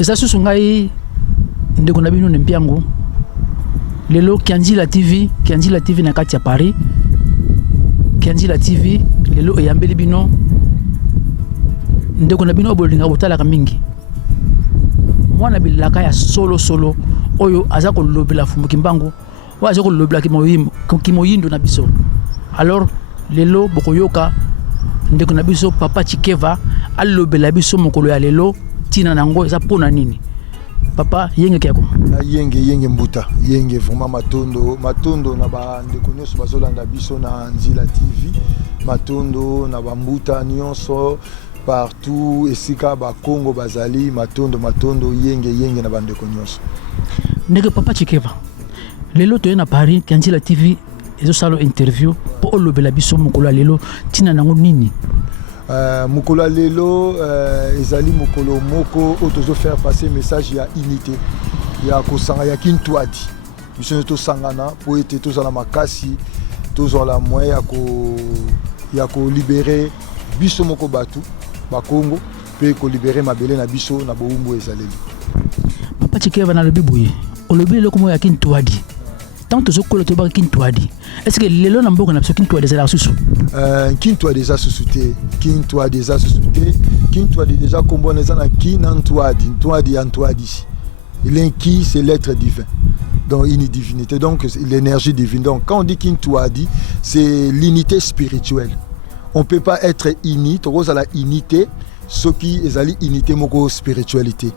eza susu ngai ndeko na bino nempiango lelo Kianzila TV na kati ya Paris. Kianzila TV lelo eyambeli bino ndeko na bino bolinga botalaka mingi mwana bilaka ya solo oyo aza kolobela Fumbuki Mbangu oyo aza kolobela kimoyindo na biso. Alors lelo bokoyoka ndeko na biso Papa Chikeva alobela biso mokolo ya lelo tina nango eza pona nini. Papa yenge kyako yenge mbuta yenge vraiment matondo na ba ndeko nyonso bazolanda biso na Nzila TV, matondo na ba mbuta nyonso partout esika ba Congo bazali matondo yenge na ba ndeko nyonso. Ndeko Papa Chikeva lelo to na Paris Nzila TV ezo salo interview po olobela biso mokolo lelo tina nango nini. Mokolo lelo ezali mokolo moko otozo faire passer message ya unité ya kosanga ya Kintwadi biso to sangana po ete tozala makasi tozala moyen ya ko libérer biso moko batu ba Congo pe ko libérer mabele na biso na boumbu ezaleli. Papa Chikeva na lobi boye olobi le komo ya Kintwadi tant to zokolo to ba Kintwadi. Est-ce que lelo na mboko na biso Kintwadi ezala susu? Kintwadi eza susute Kintwadi déjà kombo na zana Ntwadi Antwadi. L'inki c'est l'être divin. Donc une divinité, donc l'énergie divine. Donc quand on dit Kintwadi, c'est l'unité spirituelle. On peut pas être uni, to la unité, ce qui ezali unité moko spiritualité.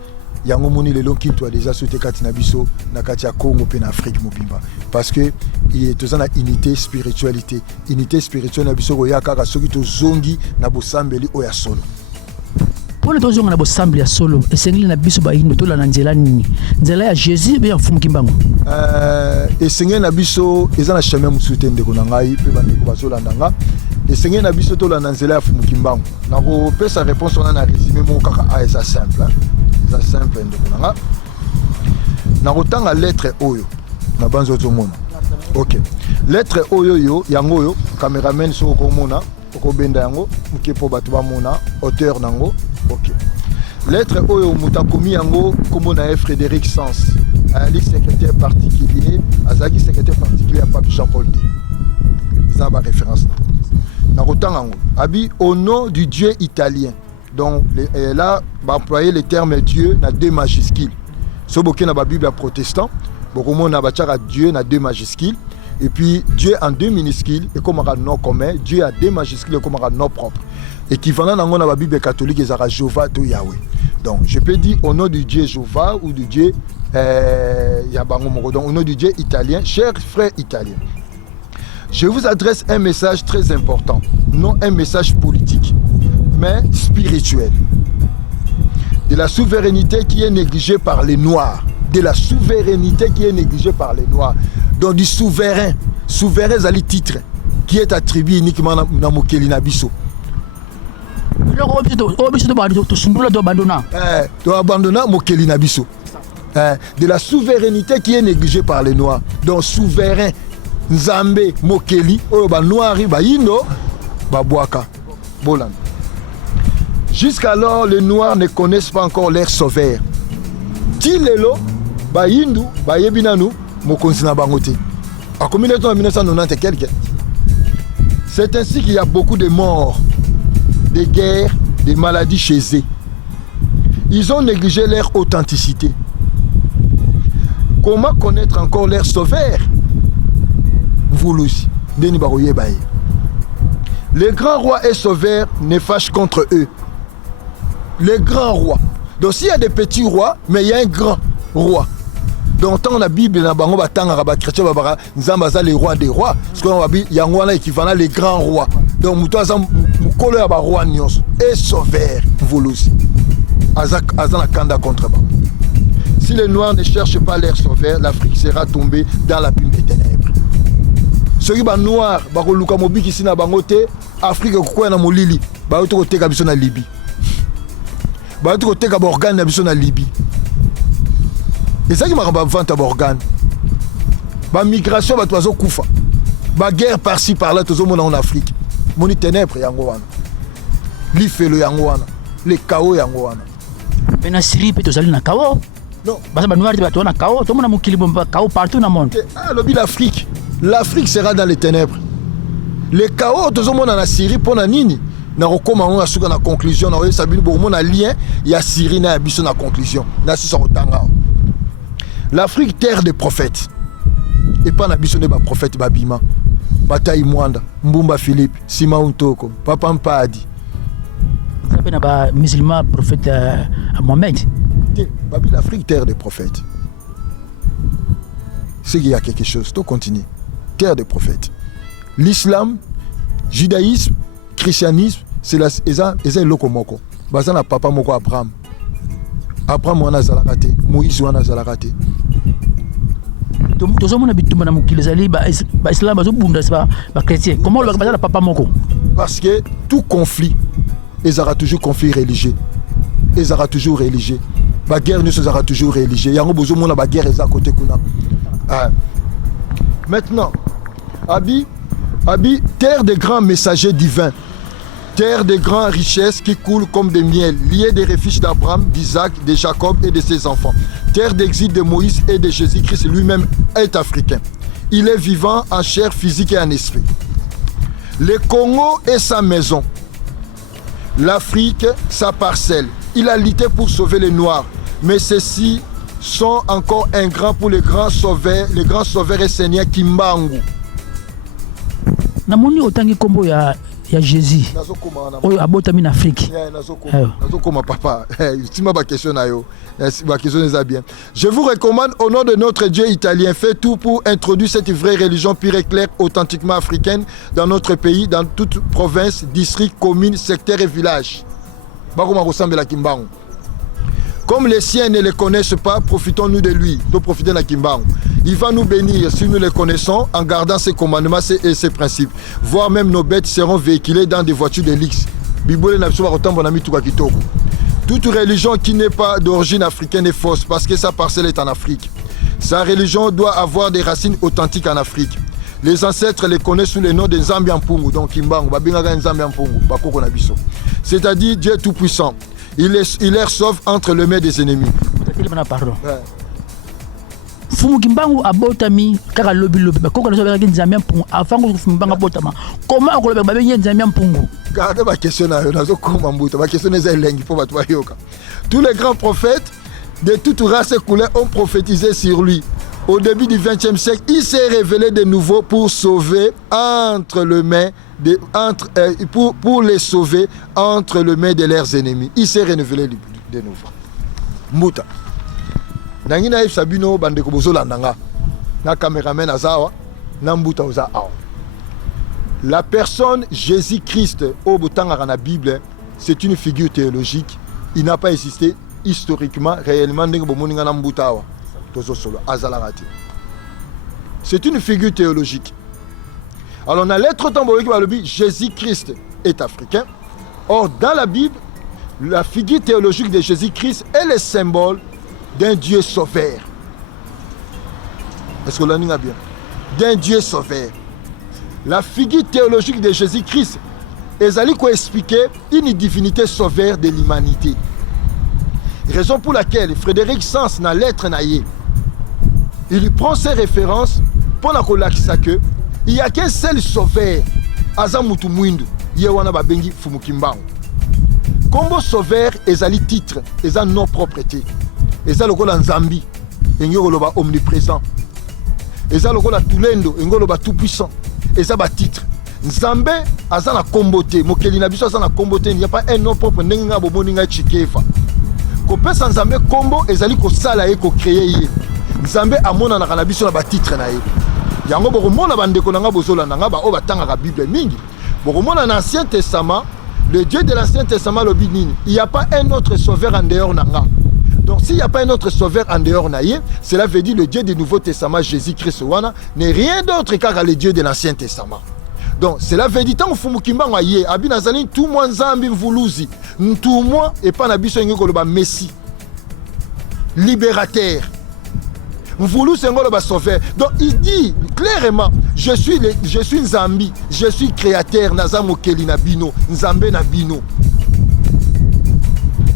Yango moni lelo Kintwadi eza susute kati na biso na kati ya Congo pe na Afrique mobimba. Parce que il est tozana unité spiritualité na biso ko yakaka soki to zongi na bosambeli oya solo. Pour le tozonga na bosambeli ya solo esengeli na biso ba hindo to la nzela nini? Nzela ya Jésus be ya Fumbuki Mbangu. Esengeli na biso eza na chemin musute ndeko na ngai pe bandeko bazolanda nga. Esengeli na biso to la nzela ya Fumbuki Mbangu. Na ko pesa réponse on a résumé mon kaka eza simple. Ça simple ndeko na nga. Na kotanga lettre oyo na banzo to mona. OK. Lettre oyo yo yango yo cameraman so ko mona ko benda yango mukepo batu ba mona auteur nango. OK. Lettre oyo mutakomi yango kombo na Frédéric Sens, un secrétaire particulier, azaki secrétaire particulier à Pape Jean-Paul II. Ça va référence na kotanga yango abi au nom du Dieu italien. Donc là va employer le terme Dieu na deux majuscules. So boké na ba Bible protestant beaucoup na bachara Dieu na deux majuscules et puis Dieu en deux minuscules et comme un nom commun, Dieu a deux majuscules et comme un nom propre. Équivalent dans la Bible catholique et Zara Jéhovah de Yahweh. Donc je peux dire au nom du Dieu Jéhovah ou du Dieu donc au nom du Dieu italien, chers frères italiens. Je vous adresse un message très important, non un message politique, mais spirituel. De la souveraineté qui est négligée par les Noirs. De la souveraineté qui est négligée par les Noirs. Donc du souverain zali titre qui est attribué uniquement na mokeli na biso. Mokeli na biso. De la souveraineté qui est négligée par les Noirs. Donc souverain Nzambe mokeli oyo ba noiri ba yindo ba boaka bolan. Jusqu'alors les Noirs ne connaissent pas encore leur sauveur. Tilelo ba yindu ba yebinanu mokonzi na bango te. A combien de temps en 1990 quelques. C'est ainsi qu'il y a beaucoup de morts, de guerres, de maladies chez eux. Ils ont négligé leur authenticité. Comment connaître encore leur sauveur? Voulouz, Deni Baroye Baye. Les grands rois et sauveurs ne fâchent contre eux. Les grands rois. Donc s'il y a des petits rois, mais il y a un grand roi. Donc tant la Bible na bango batanga ba chrétien ba nzamba za les rois des rois. Parce qu'on va dire yango na équivalent les grands rois. Donc mutoza mukolo ya ba roi nyos et sauveur Voulouz. Azana kanda contre ba. Si les noirs ne cherchent pas leur sauveur, l'Afrique sera tombée dans la plume des ténèbres. Ceux qui sont noirs, bakoluka mobiki sina bangote, Afrique ko na molili, ba to teka biso na Libye. Ba to teka ba organe na biso na Libye. Et ça qui m'a ramba vente organe. Ba migration ba tozo kufa. Ba guerre par-ci par-là tozo mona en Afrique. Moni ténèbres yango wana. Li felo yango wana. Le chaos yango wana. Mais na Syrie peut tozali na chaos. Non. Parce que noir tu na chaos, tout le monde mokili bomba chaos partout dans le monde. Ah, l'Afrique. L'Afrique sera dans les ténèbres. Le chaos tout le monde en Syrie pour na nini. Na rekoma on a suka na conclusion na sabili bo mon lien ya Syrie na biso na conclusion. Na si sortanga. L'Afrique terre des prophètes. Et pas na biso ne ba prophète babima. Bataille Mwanda, Mbumba Philippe, Sima Untoko, Papa Mpadi. Vous avez un musulman prophète Mohamed. L'Afrique, terre des prophètes. C'est qu'il y a quelque chose, tout continue. Terre des prophètes. L'islam, judaïsme, christianisme, c'est le lokomoko. Bazana papa moko Abraham. Abraham wana zalakate, Moïse wana zalakate. Comment le papa moko? Parce que tout conflit, ils aura toujours conflit religieux. Ils aura toujours religieux. La guerre nous sera toujours religieux. Il y a besoin de la guerre à côté kuna. Maintenant, Abi, terre de grands messagers divins, terre de grandes richesses qui coulent comme des miels, liés des refuges d'Abraham, d'Isaac, de Jacob et de ses enfants. Terre d'exil de Moïse et de Jésus-Christ lui-même est africain. Il est vivant en chair physique et en esprit. Le Congo est sa maison. L'Afrique, sa parcelle. Il a lutté pour sauver les Noirs. Mais ceux-ci sont encore ingrats pour les grands sauveurs et seigneurs Kimbangu. Namoni otangi kombo ya Jésus. Oyo abotami en Afrique. Nazokoma papa. Sima ba question na yo. Ba question est bien. Je vous recommande au nom de notre Dieu italien, fait tout pour introduire cette vraie religion pure et claire, authentiquement africaine dans notre pays, dans toute province, district, commune, secteur et village. Bakoma ressemble la Kimbangu. Comme les siens ne les connaissent pas, profitons-nous de lui. Nous profitons de la Kimbangu. Il va nous bénir si nous les connaissons en gardant ses commandements et ses principes. Voire même nos bêtes seront véhiculées dans des voitures de luxe. Toute religion qui n'est pas d'origine africaine est fausse parce que sa parcelle est en Afrique. Sa religion doit avoir des racines authentiques en Afrique. Les ancêtres les connaissent sous le nom de Nzambi-Mpungu, donc Kimbangu, c'est-à-dire Dieu Tout-Puissant. Il les sauve entre les mains des ennemis. Pardon. Fumu Kimbangu abotami kaka lobi bakoko na soba Nzambi Mpungu afango Fumbanga botama. Comment on le babe Nzambi Mpungu? Gardez ma question là, nazo koma mbuta. Ma question est lengi pour batwa yoka. Tous les grands prophètes de toute race et couleur ont prophétisé sur lui. Au début du XXe siècle, il s'est révélé de nouveau pour sauver pour les sauver entre les mains de leurs ennemis. Il s'est révélé de nouveau. Mbuta. Nangina Sabino bandeko bozola nanga. Na caméraman azawa, na mbuta oza awa. La personne Jésus-Christ au botanga dans la Bible, c'est une figure théologique. Il n'a pas existé historiquement, réellement. C'est une figure théologique. Alors, dans la lettre tambourée, Jésus-Christ est africain. Or, dans la Bible, la figure théologique de Jésus-Christ est le symbole d'un Dieu sauveur. Est-ce que l'on a bien? D'un Dieu sauveur. La figure théologique de Jésus-Christ est allée expliquer une divinité sauveur de l'humanité. Raison pour laquelle Frédéric Sens, dans la lettre naïe, il prend ses références pour que il n'y a qu'un seul sauveur, Azamutu Mwindu, Yewana Babengi Fumukimbangu. Comme sauveur, ils ont titre, ils ont non propreté. Ils ont le Nzambi, ils ont le omniprésent. Ils ont le Tulendo, ils ont le tout puissant. Ils ont le titre. Nzambe aza na kombote, mokeli na biso aza na kombote, il n'y a pas un nom propre nenga bomoninga chikefa. Ko pesa Nzambe kombo ezali ko sala ye ko créer ye. Nzambe amona na kana biso na ba titre na ye. Yango boko mona bandeko nanga bozola nanga ba o batanga ka Bible mingi. Boko mona na Ancien Testament, le Dieu de l'Ancien Testament le binini. Il n'y a pas un autre sauveur en dehors nanga. Donc s'il n'y a pas un autre sauveur en dehors naïe, cela veut dire le Dieu du Nouveau Testament Jésus-Christ wana n'est rien d'autre qu'à le Dieu de l'Ancien Testament. Donc cela veut dire tant que Fumukimba ngaye abinazali tout moi nzambi mvuluzi tout moi et pas na biso ngeko le ba Messie libérateur mvuluzi ngolo ba sauveur. Donc il dit clairement je suis nzambi, je suis créateur nazamokeli na bino nzambe na bino.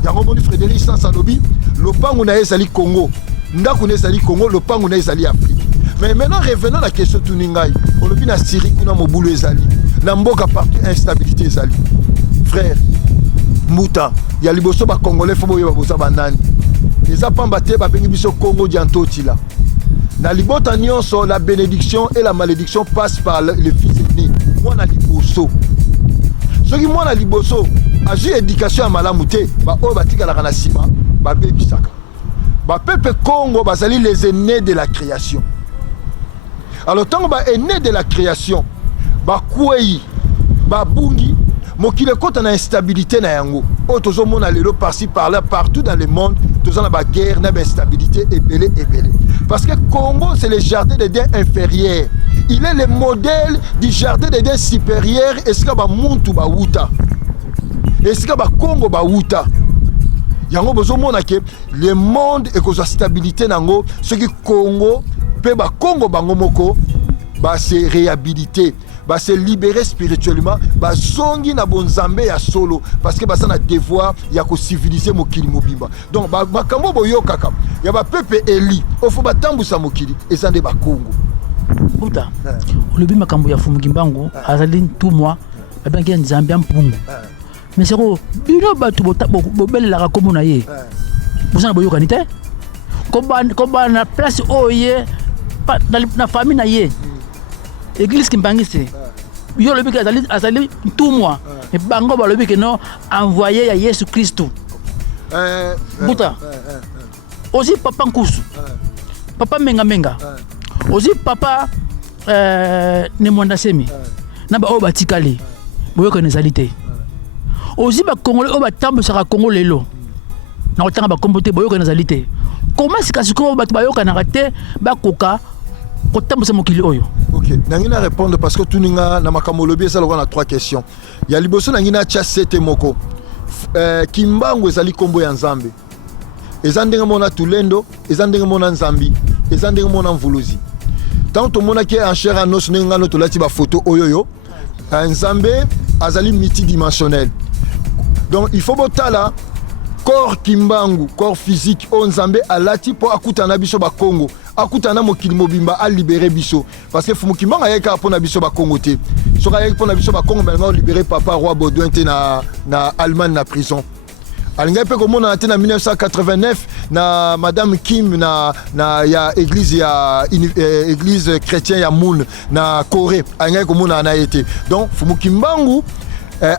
yango moni Frédéric Sansa lobi lopango na ezali Congo ndako na ezali Congo lopango na ezali Afrique. Mais maintenant revenons à la question tuningai olobi na Syrie kuna mobulu ezali na mboka partout instabilité ezali frère Mouta ya liboso ba congolais fo boyo boza banani eza pamba te ba bengi biso Congo diantotila na libota nyonso la bénédiction et la malédiction passent par le fils aîné moi na liboso soki moi na liboso azu éducation ya malamu te ba oyo batikalaka na sima ba bebisaka ba peuple Congo bazali les aînés de la création. Alors tant ba aînés de la création ba kuei ba bungi mokile kota na instabilité na yango o tozo mona lelo par-ci par-là partout dans le monde tozo na ba guerre na ba instabilité ebele parce que Congo c'est le jardin d'Éden inférieur, il est le modèle du jardin d'Éden supérieur esika ba muntu ba wuta esika ba Congo ba wuta yango bozo mona ke le monde et cause stabilité nango ce qui Congo pe ba Congo bango moko ba se réhabiliter ba se libérer spirituellement ba zongi na bonzambe ya solo parce que ba ça na devoir ya ko civiliser mokili mobimba donc ba makambo boyo kaka ya ba peuple eli ofo batambusa mokili ezande ba Congo buta olobi makambo ya fumu kimbangu azali ntumwa babengi nzambe mpungu mais c'est ko bino batu bobelela ko mona ye bosana boyoka ni te ko na place oye na famille na ye église kimbangisi yo lobi ke azali ntumwa et bango ba lobi ke non envoyé ya Yesu Kristo buta aussi papa nkusu papa menga aussi papa ne monda semi na ba o batikali boyoka nezali te aussi ba congolais o batambusaka Congo lelo na otanga ba kombote boyoka nezali te comment c'est kasi ko batu bayoka na te bakoka kotambusa mokili oyo. Ok, nangina répondre parce que tuninga na makambo lobi ça on a trois questions. Ya liboso nangina tia sete moko. Kimbangu ezali kombo ya Nzambe. Ezandenge mona tulendo, ezandenge mona Nzambi, ezandenge mona mvuluzi. Tant to mona ki en chair en os nenga no tolati ba photo oyoyo. Nzambe azali multidimensionnel. Donc il faut botala corps kimbangu, corps physique o Nzambe alati po akutana biso ba Congo. Akutana mokili mobimba a libérer biso parce que fumu kimbangu ayeka pona biso ba Congo te. Soka ayeka pona biso ba Congo maintenant libérer papa roi Baudouin te na Allemagne na prison. Alinga pe ko mona te na 1989 na madame Kim na ya église église chrétienne ya Moon na Corée. Alinga ko mona na été. Donc fumu kimbangu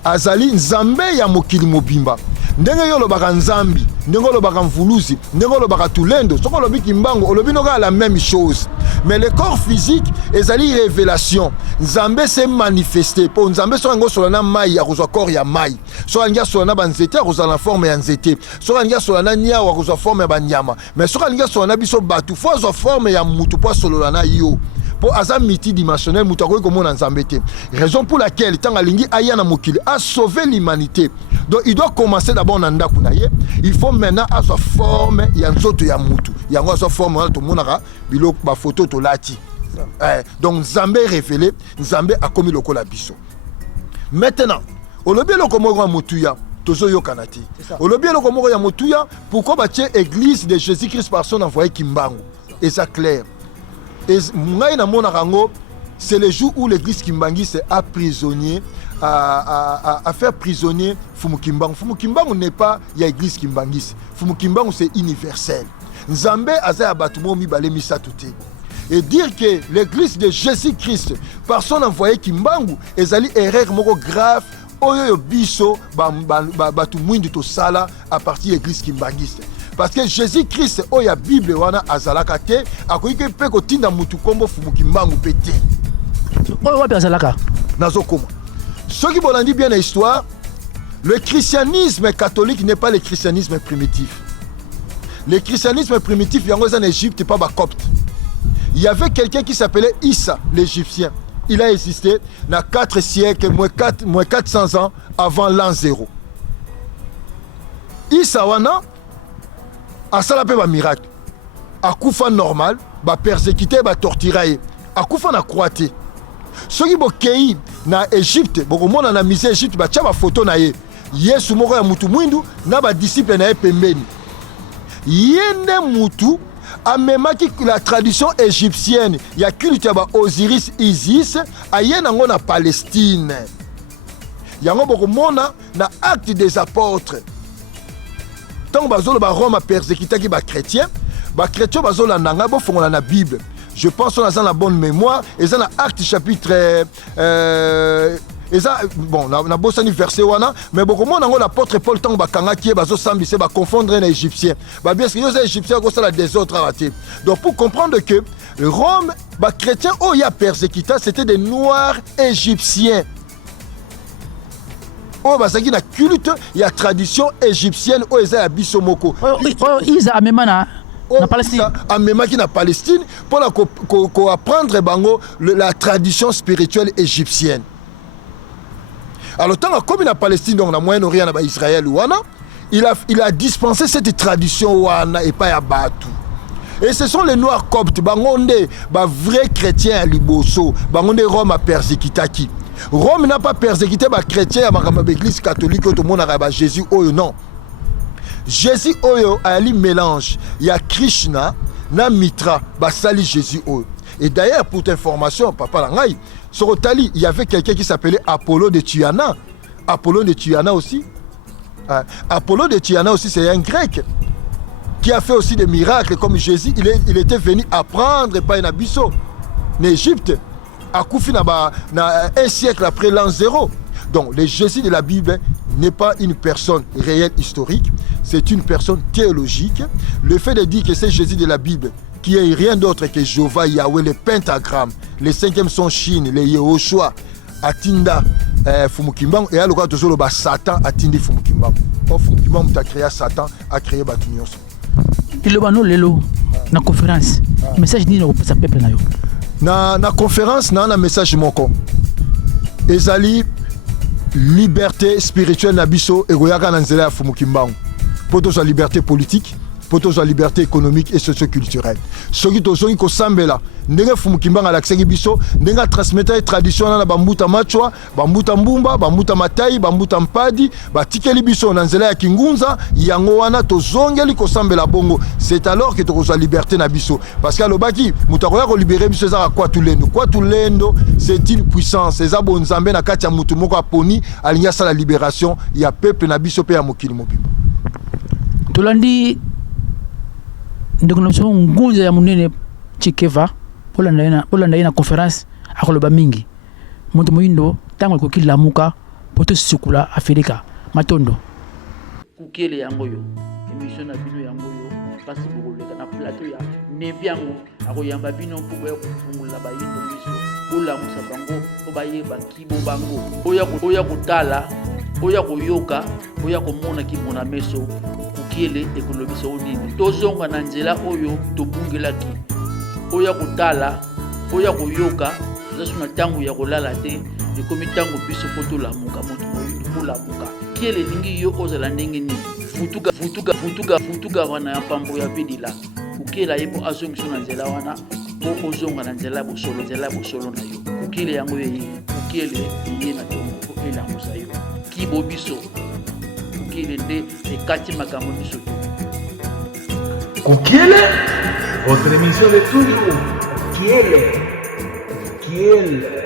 azali Nzambe ya mokili mobimba. Ndenge yo lobaka Nzambi, ndenge lobaka mvuluzi, ndenge lobaka tulendo, soko lobi kimbangu, olobi noka la même chose. Mais le corps physique ezali révélation. Nzambe s'est manifesté. Pour Nzambe so ngo solana mai ya kozwa corps ya mai. So anga solana banzete kozwa la forme ya nzete. So anga solana nya wa kozwa forme ya banyama. Mais so anga solana biso batu fo zo forme ya mutu po solana yo. Pour azam multidimensionnel mutu akoki komona Nzambe te. Raison pour laquelle tanga lingi aya na mokili a sauvé l'humanité. Donc il doit commencer d'abord na ndaku na ye. Il faut maintenant à sa forme ya nzoto ya mutu. Yango sa forme to monaka biloko ba photo to lati. Donc Nzambe révélé, Nzambe a commis le kola biso. Maintenant, olobi loko moko mutuya tozo yokana te. Olobi loko moko ya mutuya pourquoi ba tie église de Jésus-Christ par son envoyé Kimbangu. Et ça clair. Et ngai na mona rango c'est le jour où l'église Kimbangis a prisonnier à faire prisonnier Fumu Kimbangu. Fumu Kimbangu n'est pas l'église Kimbangis. Fumu Kimbangu c'est universel. Nzambe aza abatumo mi bale misa tuté. Et dire que l'église de Jésus-Christ par son envoyé Kimbangu ezali erreur moko grave oyo biso batu mwindu to sala à partir de l'église Kimbangis. Parce que Jésus-Christ oya Bible wana azalaka te akoki pe ko tinda mutu kombo Fumu Kimbangu pété. Oyo wapi azalaka nazokoma. Ceux qui bolandi bien l'histoire, le christianisme catholique n'est pas le christianisme primitif. Le christianisme primitif, il y a en Égypte, pas bas copte. Il y avait quelqu'un qui s'appelait Issa, l'Égyptien. Il a existé dans 4 siècles, moins 400 ans avant l'an 0. Issa wana a salapé un miracle. A koufa normal, ba persécuté, ba torturé. A koufa na croité. Ceux qui bokei na Égypte, beaucoup monde na misé Égypte, ba tia ba photo na ye. Yesu moko ya mutu mwindu na ba disciple na ye pembeni. Yende mutu amemaki la tradition égyptienne ya culte ya ba Osiris Isis aye nango na Palestine. Yango bokomona na Acte des Apôtres. Tant bazolo ba Rome persécuté ba chrétien bazolo nanga bo fongola na Bible. Je pense qu'on a dans la bonne mémoire et dans Acte chapitre et ça bon na bosani verset wana mais beaucoup monde ngo l'apôtre Paul tant bakanga qui bazo sambise ba confondre les égyptiens ba bien que les égyptiens ko sala des autres ratés. Donc pour comprendre que Rome ba chrétiens oh ya persécuté c'était des noirs égyptiens. Oh basaki na culte ya tradition égyptienne oh eza ya biso moko. Oh isa amemana na Palestine. Amemaki na Palestine pour apprendre bango la tradition spirituelle égyptienne. Alors tant comme na Palestine donc na Moyen-Orient na Israël wana, il a dispensé cette tradition wana et pas ya batu. Et ce sont les noirs coptes bangonde ba vrais chrétiens à liboso, bangonde Rome a persécuté qui. Rome n'a pas persécuté ba chrétiens à l'église catholique tout le monde a Jésus oyo non. Jésus oyo a li mélange, il y a Krishna na Mitra basali Jésus oyo. Et d'ailleurs pour ta information papa langai sur Otali, il y avait quelqu'un qui s'appelait Apollo de Tyana. Apollo de Tyana aussi. Apollo de Tyana aussi, c'est un grec qui a fait aussi des miracles comme Jésus. Il était venu apprendre par Nabiso, en Égypte, à Koufi, un siècle après l'an 0. Donc, le Jésus de la Bible n'est pas une personne réelle historique, c'est une personne théologique. Le fait de dire que c'est Jésus de la Bible, qui est rien d'autre que Jéhovah, Yahweh, le pentagramme, les 5e son Chine, les Yehoshua, Atinda, Fumukimban, et alors quand tu as Satan, Atindi Fumukimban. Or, Fumukimban, tu as créé Satan, a créé Batunios. Il y a une conférence. Le message dit que peuple na conférence, na message moko. Ezali liberté spirituelle nabiso et goyaka na nzela ya Fumukimban. Pour la liberté politique, pour la liberté économique et socio-culturelle. Ce qui est ko sambela, ndenge Fumukimban alaksaki biso, ndenge transmettre tradition na bambuta machwa, bambuta mbumba, bambuta matai, bambuta mpadi, batikeli biso na nzela ya kingunza, yango wana tozongeli ko sambela bongo. C'est alors que tu as la liberté na biso. Parce que alobaki, mutakoya ko libérer biso za kwa tulendo. Kwa tulendo, c'est une puissance. Eza bonzambe na kati ya mutu moko aponi, alinya sa la libération, ya peuple na biso pe ya mokili mobimba. Tolandi ndekonomso ngunza ya munene Chikeva polanda ina conference akoloba mingi moto moyindo tango ko kilamuka poto sikula Afrika matondo kukele yango yo émission na bino yango yo kasi bokoleka na plateau ya nebiango akoyamba bino mpuba ya kufungula bayindo biso bolamusa bango obayeba kibo bango oya kutala oya koyoka oya komona kimona meso kukele ekolobisa onini tozonga na nzela oyo tobungelaki oya kutala oya koyoka zasuna tango ya kolala te ekomi tango biso poto lamuka moto moyindo lamuka kiele lingi yo ozala ndenge nini futuka wana ya pambo ya pedila kukela yepo azongiso na nzela wana po ozonga na nzela bosolo na yo kukele yango ye kukele ye na tongo po elamusa yo kibo biso kukele nde ekati makambo biso Kukele, votre émission de toujours. Kiel.